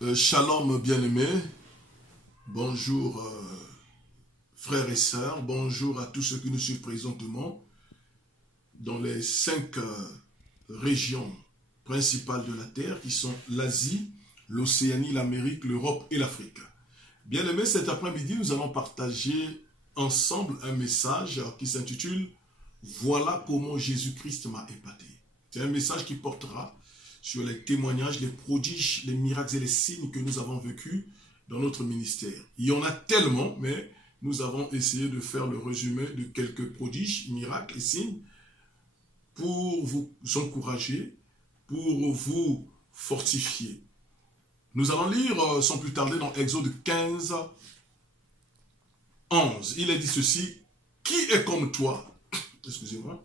Shalom bien-aimés, bonjour frères et sœurs, bonjour à tous ceux qui nous suivent présentement dans les 5 régions principales de la Terre qui sont l'Asie, l'Océanie, l'Amérique, l'Europe et l'Afrique. Bien-aimés, cet après-midi, nous allons partager ensemble un message qui s'intitule « Voilà comment Jésus-Christ m'a épaté ». C'est un message qui portera sur les témoignages, les prodiges, les miracles et les signes que nous avons vécus dans notre ministère. Il y en a tellement, mais nous avons essayé de faire le résumé de quelques prodiges, miracles et signes pour vous encourager, pour vous fortifier. Nous allons lire sans plus tarder dans Exode 15, 11. Il est dit ceci, « Qui est comme toi, excusez-moi,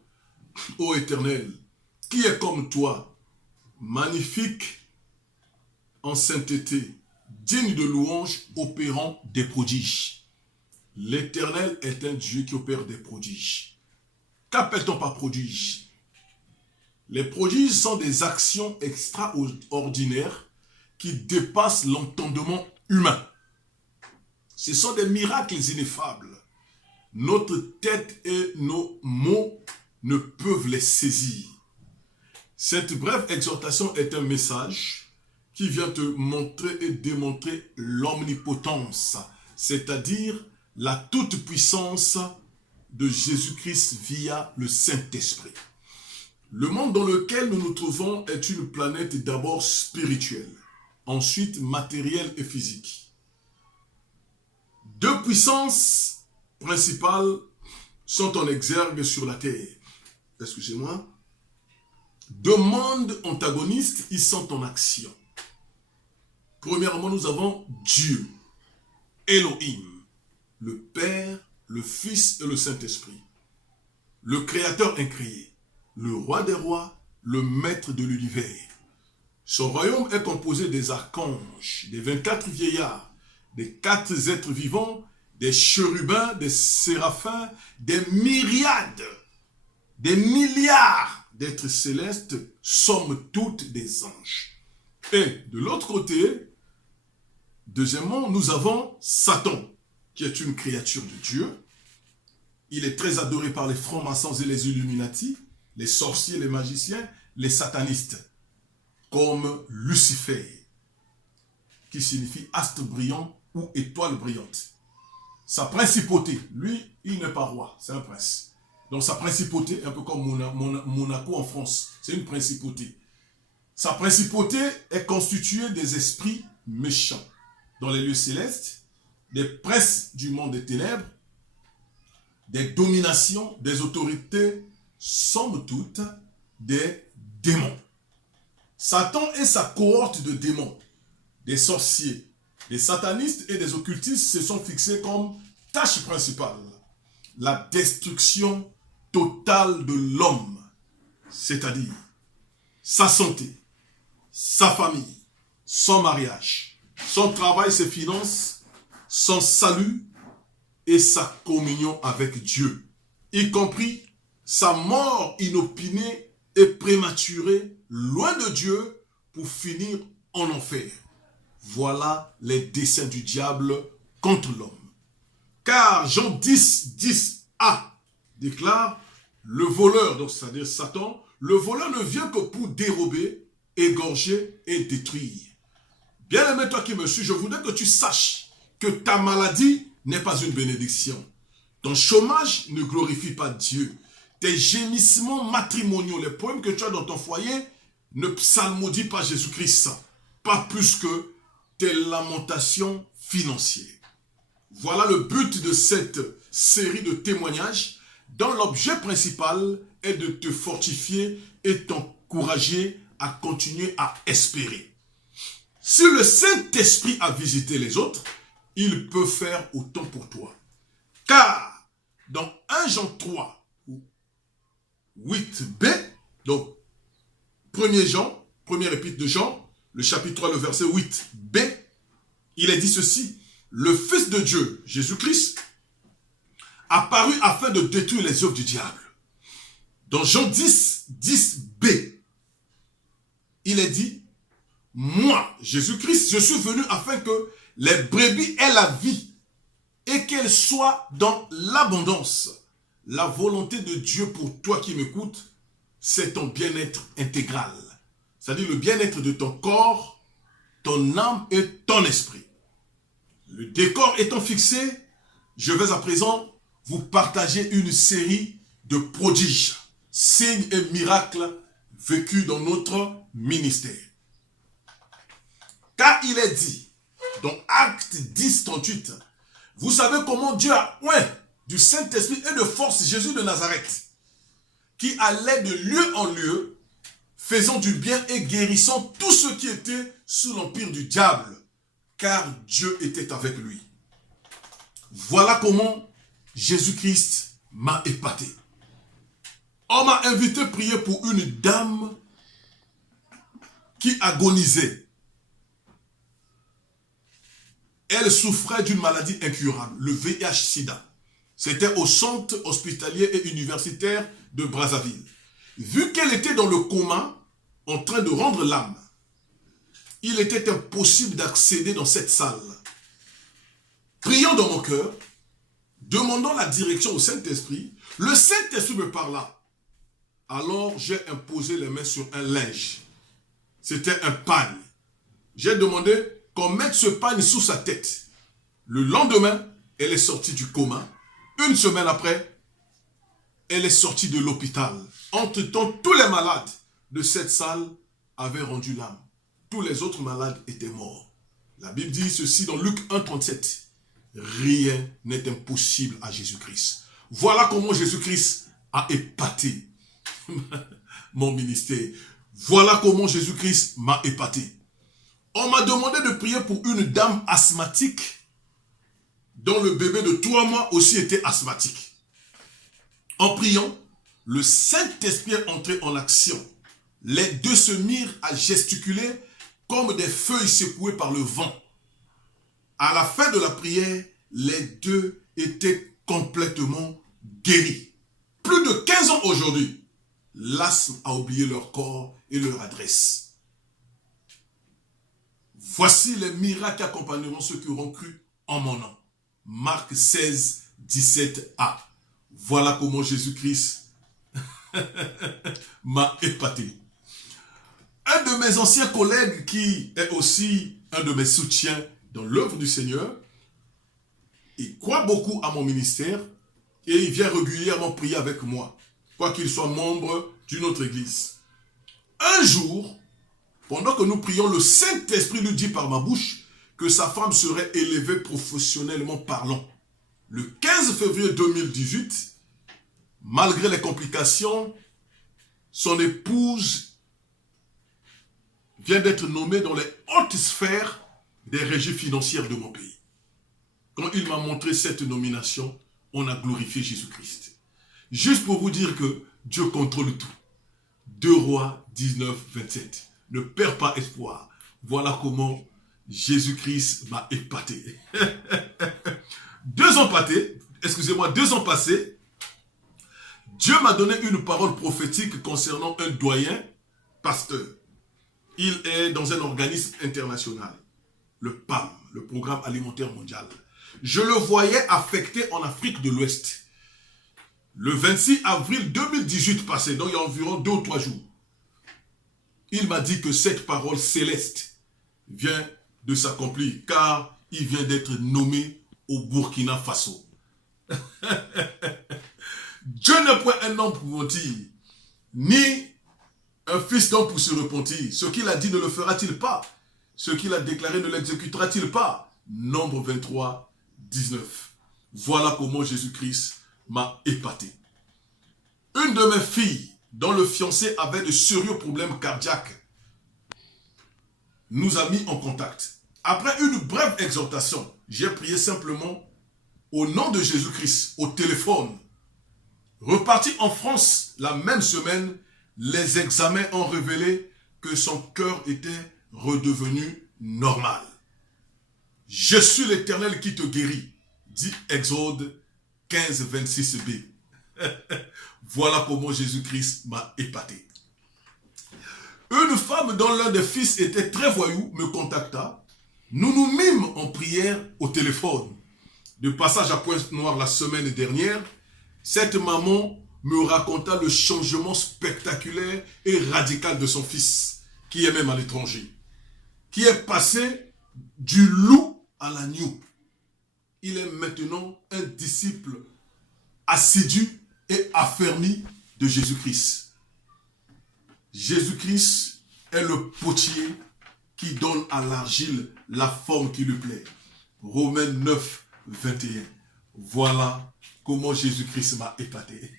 ô Éternel, qui est comme toi, magnifique en sainteté, digne de louange, opérant des prodiges. » L'Éternel est un Dieu qui opère des prodiges. Qu'appelle-t-on par prodige? Les prodiges sont des actions extraordinaires qui dépassent l'entendement humain. Ce sont des miracles ineffables. Notre tête et nos mots ne peuvent les saisir. Cette brève exhortation est un message qui vient te montrer et démontrer l'omnipotence, c'est-à-dire la toute-puissance de Jésus-Christ via le Saint-Esprit. Le monde dans lequel nous nous trouvons est une planète d'abord spirituelle, ensuite matérielle et physique. Deux puissances principales sont en exergue sur la terre. Excusez-moi. Deux mondes antagonistes, ils sont en action. Premièrement, nous avons Dieu, Elohim, le Père, le Fils et le Saint-Esprit. Le Créateur incréé, le Roi des rois, le Maître de l'univers. Son royaume est composé des archanges, des 24 vieillards, des 4 êtres vivants, des chérubins, des séraphins, des myriades, des milliards d'êtres célestes, sommes toutes des anges. Et de l'autre côté, deuxièmement, nous avons Satan, qui est une créature de Dieu. Il est très adoré par les francs-maçons et les Illuminati, les sorciers, les magiciens, les satanistes, comme Lucifer, qui signifie astre brillant ou étoile brillante. Sa principauté, lui, il n'est pas roi, c'est un prince. Donc sa principauté, un peu comme Monaco en France, c'est une principauté. Sa principauté est constituée des esprits méchants dans les lieux célestes, des princes du monde des ténèbres, des dominations, des autorités, somme toute, des démons. Satan et sa cohorte de démons, des sorciers, des satanistes et des occultistes se sont fixés comme tâche principale la destruction totale de l'homme, c'est-à-dire sa santé, sa famille, son mariage, son travail, ses finances, son salut et sa communion avec Dieu, y compris sa mort inopinée et prématurée, loin de Dieu, pour finir en enfer. Voilà les desseins du diable contre l'homme. Car Jean 10, 10a déclare, le voleur, donc c'est-à-dire Satan, le voleur ne vient que pour dérober, égorger et détruire. Bien-aimé, toi qui me suis, je voudrais que tu saches que ta maladie n'est pas une bénédiction. Ton chômage ne glorifie pas Dieu. Tes gémissements matrimoniaux, les problèmes que tu as dans ton foyer, ne psalmodient pas Jésus-Christ. Pas plus que tes lamentations financières. Voilà le but de cette série de témoignages dont l'objet principal est de te fortifier et t'encourager à continuer à espérer. Si le Saint-Esprit a visité les autres, il peut faire autant pour toi. Car dans 1 Jean 3, 8b, donc 1er Jean, première épître de Jean, le chapitre 3, le verset 8b, il est dit ceci. Le Fils de Dieu, Jésus-Christ, apparu afin de détruire les œuvres du diable. Dans Jean 10, 10b, il est dit, Moi, Jésus-Christ, je suis venu afin que les brebis aient la vie et qu'elles soient dans l'abondance. La volonté de Dieu pour toi qui m'écoutes, c'est ton bien-être intégral. C'est-à-dire le bien-être de ton corps, ton âme et ton esprit. Le décor étant fixé, je vais à présent vous partager une série de prodiges, signes et miracles vécus dans notre ministère. Car il est dit, dans Actes 10, 38, vous savez comment Dieu a oint du Saint-Esprit et de force Jésus de Nazareth, qui allait de lieu en lieu, faisant du bien et guérissant tous ceux qui étaient sous l'empire du diable, car Dieu était avec lui. Voilà comment Jésus-Christ m'a épaté. On m'a invité à prier pour une dame qui agonisait. Elle souffrait d'une maladie incurable, le VIH-Sida. C'était au centre hospitalier et universitaire de Brazzaville. Vu qu'elle était dans le coma, en train de rendre l'âme, il était impossible d'accéder dans cette salle. Priant dans mon cœur, demandant la direction au Saint-Esprit, le Saint-Esprit me parla. Alors j'ai imposé les mains sur un linge. C'était un pagne. J'ai demandé qu'on mette ce pagne sous sa tête. Le lendemain, elle est sortie du coma. Une semaine après, elle est sortie de l'hôpital. Entre-temps, tous les malades de cette salle avaient rendu l'âme. Tous les autres malades étaient morts. La Bible dit ceci dans Luc 1, 37. Rien n'est impossible à Jésus-Christ. Voilà comment Jésus-Christ a épaté mon ministère. Voilà comment Jésus-Christ m'a épaté. On m'a demandé de prier pour une dame asthmatique dont le bébé de 3 mois aussi était asthmatique. En priant, le Saint-Esprit est entré en action. Les deux se mirent à gesticuler comme des feuilles secouées par le vent. À la fin de la prière, les deux étaient complètement guéris. Plus de 15 ans aujourd'hui, l'asthme a oublié leur corps et leur adresse. Voici les miracles qui accompagneront ceux qui auront cru en mon nom. Marc 16, 17a. Voilà comment Jésus-Christ m'a épaté. Un de mes anciens collègues qui est aussi un de mes soutiens dans l'œuvre du Seigneur, il croit beaucoup à mon ministère et il vient régulièrement prier avec moi, quoi qu'il soit membre d'une autre église. Un jour, pendant que nous prions, le Saint-Esprit lui dit par ma bouche que sa femme serait élevée professionnellement parlant. Le 15 février 2018, malgré les complications, son épouse vient d'être nommée dans les hautes sphères des régies financières de mon pays. Quand il m'a montré cette nomination, on a glorifié Jésus-Christ. Juste pour vous dire que Dieu contrôle tout. 2 Rois 19, 27. Ne perds pas espoir. Voilà comment Jésus-Christ m'a épaté. 2 ans passés, Dieu m'a donné une parole prophétique concernant un doyen pasteur. Il est dans un organisme international, le PAM, le Programme Alimentaire Mondial. Je le voyais affecté en Afrique de l'Ouest. Le 26 avril 2018 passé, donc il y a environ 2 ou 3 jours, il m'a dit que cette parole céleste vient de s'accomplir, car il vient d'être nommé au Burkina Faso. Dieu n'est point un homme pour mentir, ni un fils d'homme pour se repentir. Ce qu'il a dit ne le fera-t-il pas? Ce qu'il a déclaré ne l'exécutera-t-il pas? Nombre 23, 19. Voilà comment Jésus-Christ m'a épaté. Une de mes filles, dont le fiancé avait de sérieux problèmes cardiaques, nous a mis en contact. Après une brève exhortation, j'ai prié simplement au nom de Jésus-Christ, au téléphone. Reparti en France la même semaine, les examens ont révélé que son cœur était redevenu normal. Je suis l'Éternel qui te guérit, dit Exode 15, 26b. Voilà comment Jésus-Christ m'a épaté. Une femme dont l'un des fils était très voyou me contacta. Nous nous mîmes en prière au téléphone. De passage à Pointe-Noire la semaine dernière, cette maman me raconta le changement spectaculaire et radical de son fils, qui est même à l'étranger, qui est passé du loup à l'agneau. Il est maintenant un disciple assidu et affermi de Jésus-Christ. Jésus-Christ est le potier qui donne à l'argile la forme qui lui plaît. Romains 9, 21. Voilà comment Jésus-Christ m'a épaté.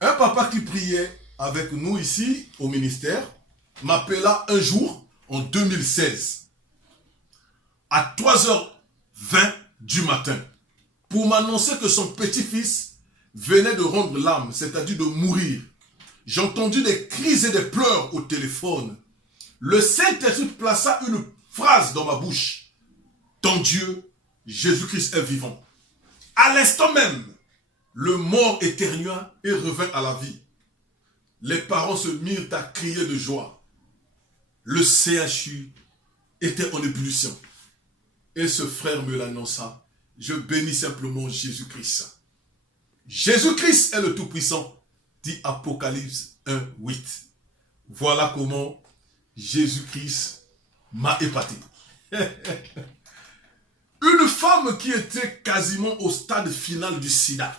Un papa qui priait avec nous ici au ministère m'appela un jour en 2016 à 3h20 du matin pour m'annoncer que son petit-fils venait de rendre l'âme, c'est-à-dire de mourir. J'ai entendu des cris et des pleurs au téléphone. Le Saint-Esprit plaça une phrase dans ma bouche. Ton Dieu, Jésus-Christ est vivant. À l'instant même, le mort éternua et revint à la vie. Les parents se mirent à crier de joie. Le CHU était en ébullition. Et ce frère me l'annonça. Je bénis simplement Jésus-Christ. Jésus-Christ est le Tout-Puissant, dit Apocalypse 1, 8. Voilà comment Jésus-Christ m'a épaté. Une femme qui était quasiment au stade final du sida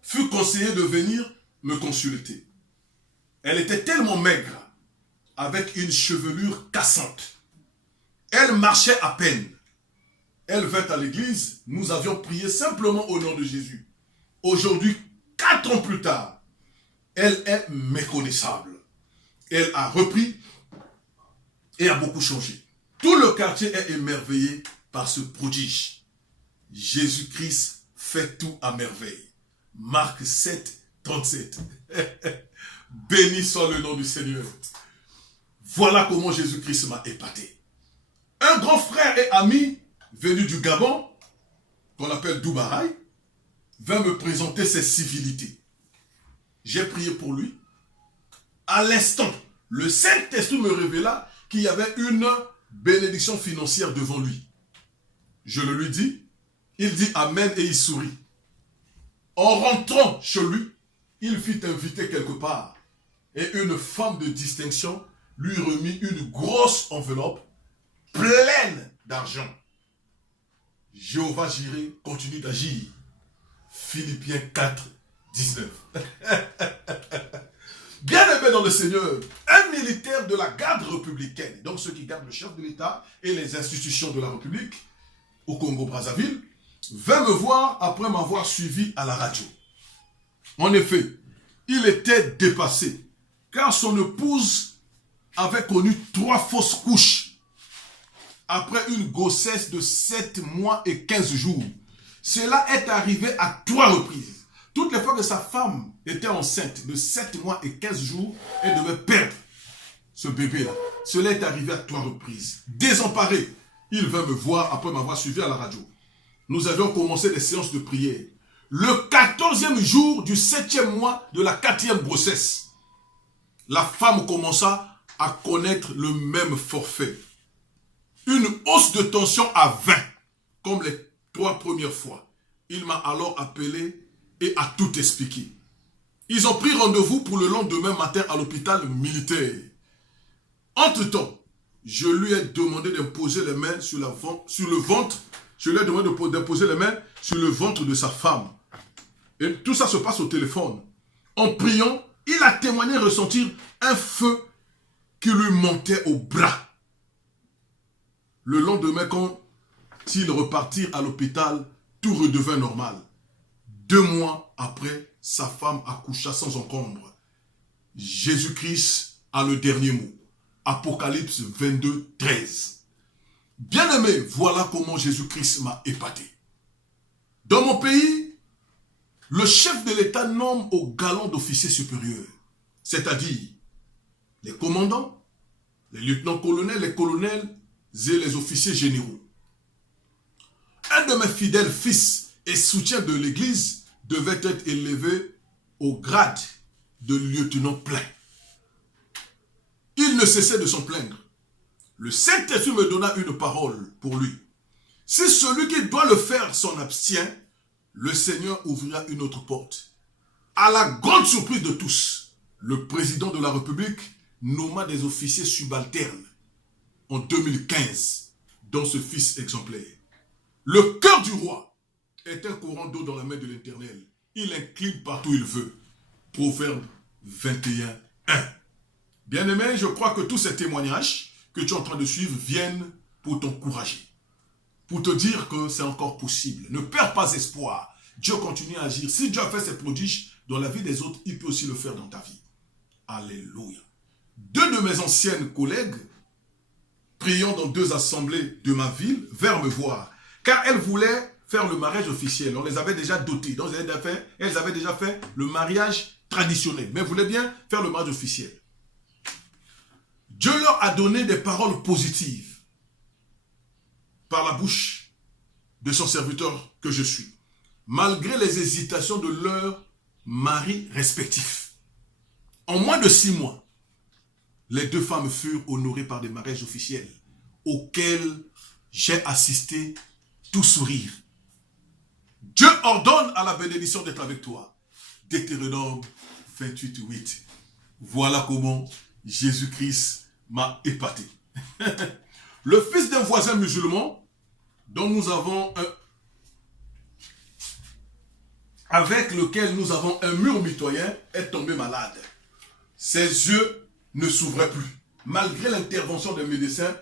fut conseillée de venir me consulter. Elle était tellement maigre, avec une chevelure cassante. Elle marchait à peine. Elle vint à l'église, nous avions prié simplement au nom de Jésus. Aujourd'hui, 4 ans plus tard, elle est méconnaissable. Elle a repris et a beaucoup changé. Tout le quartier est émerveillé par ce prodige. Jésus-Christ fait tout à merveille. Marc 7, 37. Béni soit le nom du Seigneur. Voilà comment Jésus-Christ m'a épaté. Un grand frère et ami venu du Gabon, qu'on appelle Dubaï, vint me présenter ses civilités. J'ai prié pour lui. À l'instant, le Saint-Esprit me révéla qu'il y avait une bénédiction financière devant lui. Je le lui dis, il dit Amen et il sourit. En rentrant chez lui, il fut invité quelque part et une femme de distinction lui remit une grosse enveloppe pleine d'argent. Jéhovah Jireh continue d'agir. Philippiens 4, 19. Bien-aimé dans le Seigneur, un militaire de la garde républicaine, donc ceux qui gardent le chef de l'État et les institutions de la République au Congo-Brazzaville, vint me voir après m'avoir suivi à la radio. En effet, il était dépassé, car son épouse avait connu 3 fausses couches après une grossesse de 7 mois et 15 jours. Cela est arrivé à 3 reprises. Toutes les fois que sa femme était enceinte de 7 mois et 15 jours, elle devait perdre ce bébé-là. Cela est arrivé à 3 reprises. Désemparé, il vint me voir après m'avoir suivi à la radio. Nous avions commencé des séances de prière. Le 14e jour du 7e mois de la 4e grossesse, la femme commença à connaître le même forfait. Une hausse de tension à 20, comme les 3 premières fois. Il m'a alors appelé et a tout expliqué. Ils ont pris rendez-vous pour le lendemain matin à l'hôpital militaire. Entre-temps, je lui ai demandé d'imposer les mains sur le ventre. Je lui ai demandé d'imposer les mains sur le ventre de sa femme. Et tout ça se passe au téléphone. En priant, il a témoigné ressentir un feu qui lui montait au bras. Le lendemain, quand ils repartirent à l'hôpital, tout redevint normal. 2 mois après, sa femme accoucha sans encombre. Jésus-Christ a le dernier mot. Apocalypse 22, 13. Bien-aimé, voilà comment Jésus-Christ m'a épaté. Dans mon pays, le chef de l'État nomme au galon d'officiers supérieurs, c'est-à-dire les commandants, les lieutenants-colonels, les colonels et les officiers généraux. Un de mes fidèles fils et soutiens de l'Église devait être élevé au grade de lieutenant plein. Il ne cessait de s'en plaindre. Le Saint-Esprit me donna une parole pour lui. Si celui qui doit le faire s'en abstient, le Seigneur ouvrira une autre porte. À la grande surprise de tous, le président de la République nomma des officiers subalternes en 2015, dont ce fils exemplaire. Le cœur du roi est un courant d'eau dans la main de l'Éternel. Il incline partout où il veut. Proverbe 21, 1. Bien-aimé, je crois que tous ces témoignages que tu es en train de suivre viennent pour t'encourager, pour te dire que c'est encore possible. Ne perds pas espoir. Dieu continue à agir. Si Dieu a fait ses prodiges dans la vie des autres, il peut aussi le faire dans ta vie. Alléluia. Deux de mes anciennes collègues, priant dans deux assemblées de ma ville, vinrent me voir, car elles voulaient faire le mariage officiel. On les avait déjà dotés. Donc elles avaient déjà fait le mariage traditionnel, mais voulaient bien faire le mariage officiel. Dieu leur a donné des paroles positives par la bouche de son serviteur que je suis, malgré les hésitations de leurs maris respectifs. En moins de 6 mois, les deux femmes furent honorées par des mariages officiels auxquels j'ai assisté tout sourire. Dieu ordonne à la bénédiction d'être avec toi. Deutéronome 28, 8. Voilà comment Jésus-Christ m'a épaté. Le fils d'un voisin musulman dont nous avons avec lequel nous avons un mur mitoyen est tombé malade. Ses yeux ne s'ouvraient plus. Malgré l'intervention des médecins,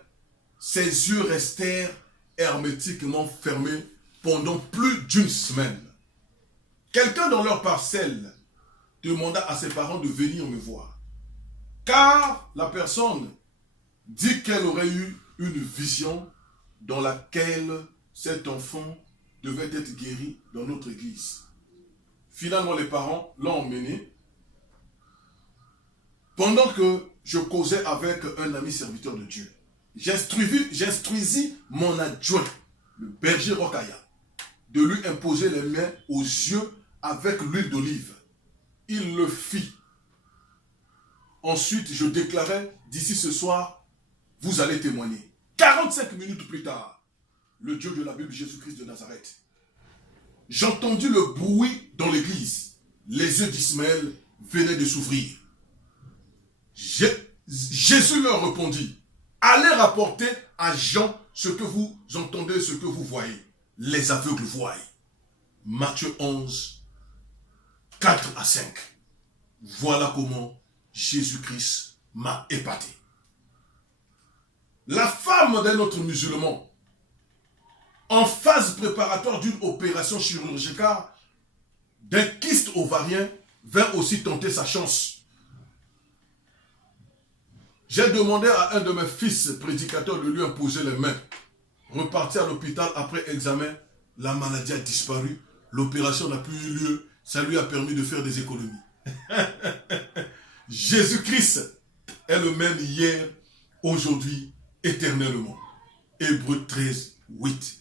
ses yeux restèrent hermétiquement fermés pendant plus d'une semaine. Quelqu'un dans leur parcelle demanda à ses parents de venir me voir, car la personne dit qu'elle aurait eu une vision dans laquelle cet enfant devait être guéri dans notre église. Finalement, les parents l'ont emmené. Pendant que je causais avec un ami serviteur de Dieu, j'instruisis mon adjoint, le berger Rokaya, de lui imposer les mains aux yeux avec l'huile d'olive. Il le fit. Ensuite, je déclarais, d'ici ce soir, vous allez témoigner. 45 minutes plus tard, le Dieu de la Bible, Jésus-Christ de Nazareth, j'entendis le bruit dans l'église. Les yeux d'Ismaël venaient de s'ouvrir. Jésus leur répondit, allez rapporter à Jean ce que vous entendez, ce que vous voyez. Les aveugles voient. Matthieu 11, 4 à 5. Voilà comment Jésus-Christ m'a épaté. La femme d'un autre musulman, en phase préparatoire d'une opération chirurgicale d'un kyste ovarien, vint aussi tenter sa chance. J'ai demandé à un de mes fils prédicateurs de lui imposer les mains. Reparti à l'hôpital après examen, la maladie a disparu, l'opération n'a plus eu lieu, ça lui a permis de faire des économies. Jésus-Christ est le même hier, aujourd'hui, éternellement. Hébreux 13, 8.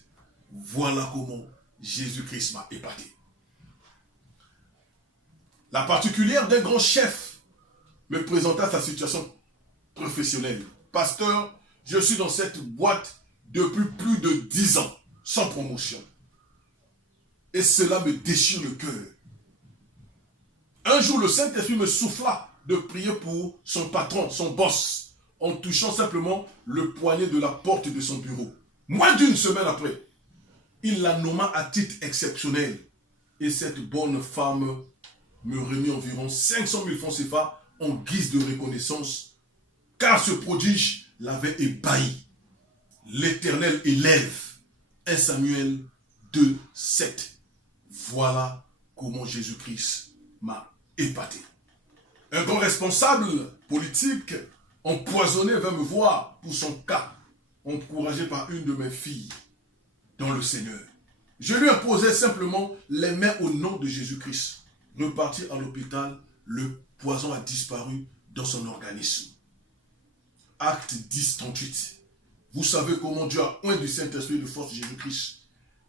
Voilà comment Jésus-Christ m'a épaté. La particulière d'un grand chef me présenta sa situation professionnelle. Pasteur, je suis dans cette boîte depuis plus de 10 ans, sans promotion. Et cela me déchire le cœur. Un jour, le Saint-Esprit me souffla de prier pour son patron, son boss, en touchant simplement le poignet de la porte de son bureau. Moins d'une semaine après, il la nomma à titre exceptionnel. Et cette bonne femme me remit environ 500 000 francs CFA en guise de reconnaissance, car ce prodige l'avait ébahi. L'Éternel élève. 1 Samuel 2, 7. Voilà comment Jésus-Christ m'a épaté. Un grand responsable politique empoisonné vint me voir pour son cas, encouragé par une de mes filles dans le Seigneur. Je lui imposais simplement les mains au nom de Jésus-Christ. Reparti à l'hôpital, le poison a disparu dans son organisme. Acte 10, 38. Vous savez comment Dieu a oint du Saint-Esprit de force de Jésus-Christ,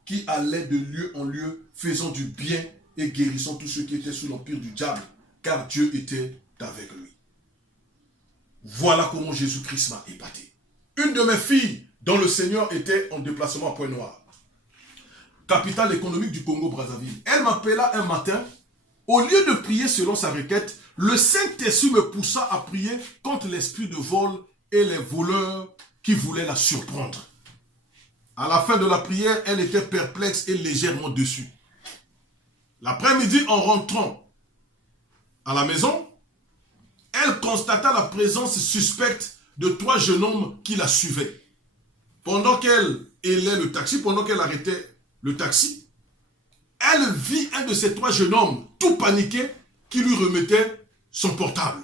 qui allait de lieu en lieu, faisant du bien et guérissant tous ceux qui étaient sous l'empire du diable, car Dieu était avec lui. Voilà comment Jésus-Christ m'a épaté. Une de mes filles, dont le Seigneur était en déplacement à Pointe-Noire, capitale économique du Congo-Brazzaville, elle m'appela un matin. Au lieu de prier selon sa requête, le Saint-Esprit me poussa à prier contre l'esprit de vol et les voleurs qui voulaient la surprendre. À la fin de la prière, elle était perplexe et légèrement déçue. L'après-midi, en rentrant à la maison, elle constata la présence suspecte de 3 jeunes hommes qui la suivaient. Pendant qu'elle hélait le taxi, pendant qu'elle arrêtait le taxi, elle vit un de ces 3 jeunes hommes, tout paniqué, qui lui remettait son portable.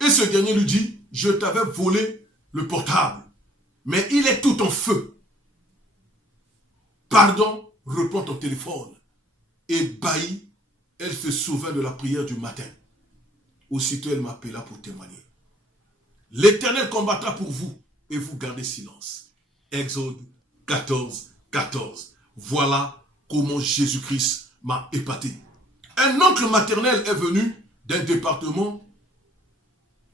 Et ce dernier lui dit, je t'avais volé le portable, mais il est tout en feu. Pardon, reprends ton téléphone. Ébahie, elle se souvint de la prière du matin. Aussitôt, elle m'appela pour témoigner. L'Éternel combattra pour vous et vous gardez silence. Exode 14, 14. Voilà comment Jésus-Christ m'a épaté. Un oncle maternel est venu d'un département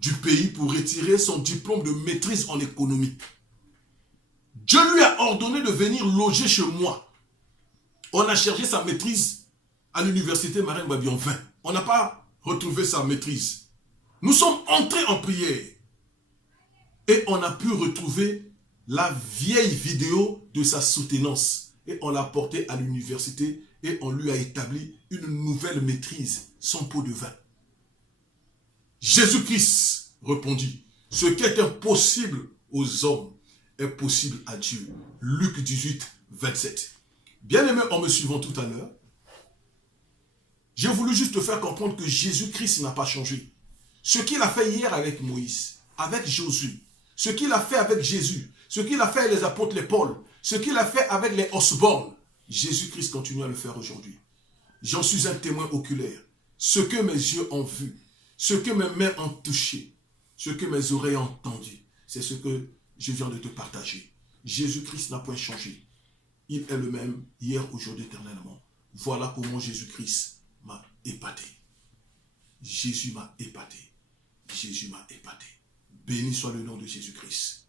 du pays pour retirer son diplôme de maîtrise en économie. Dieu lui a ordonné de venir loger chez moi. On a cherché sa maîtrise à l'université Marine Babi en vain. On n'a pas retrouvé sa maîtrise. Nous sommes entrés en prière et on a pu retrouver la vieille vidéo de sa soutenance. Et on l'a portée à l'université et on lui a établi une nouvelle maîtrise, son pot de vin. Jésus-Christ répondit, ce qui est impossible aux hommes est possible à Dieu. Luc 18, 27. Bien-aimé, en me suivant tout à l'heure, j'ai voulu juste te faire comprendre que Jésus-Christ n'a pas changé. Ce qu'il a fait hier avec Moïse, avec Josué, ce qu'il a fait avec Jésus, ce qu'il a fait avec les apôtres, les Paul, ce qu'il a fait avec les Osborne, Jésus-Christ continue à le faire aujourd'hui. J'en suis un témoin oculaire. Ce que mes yeux ont vu, ce que mes mains ont touché, ce que mes oreilles ont entendu, c'est ce que je viens de te partager. Jésus-Christ n'a point changé. Il est le même hier, aujourd'hui, éternellement. Voilà comment Jésus-Christ m'a épaté. Jésus m'a épaté. Jésus m'a épaté. Béni soit le nom de Jésus-Christ.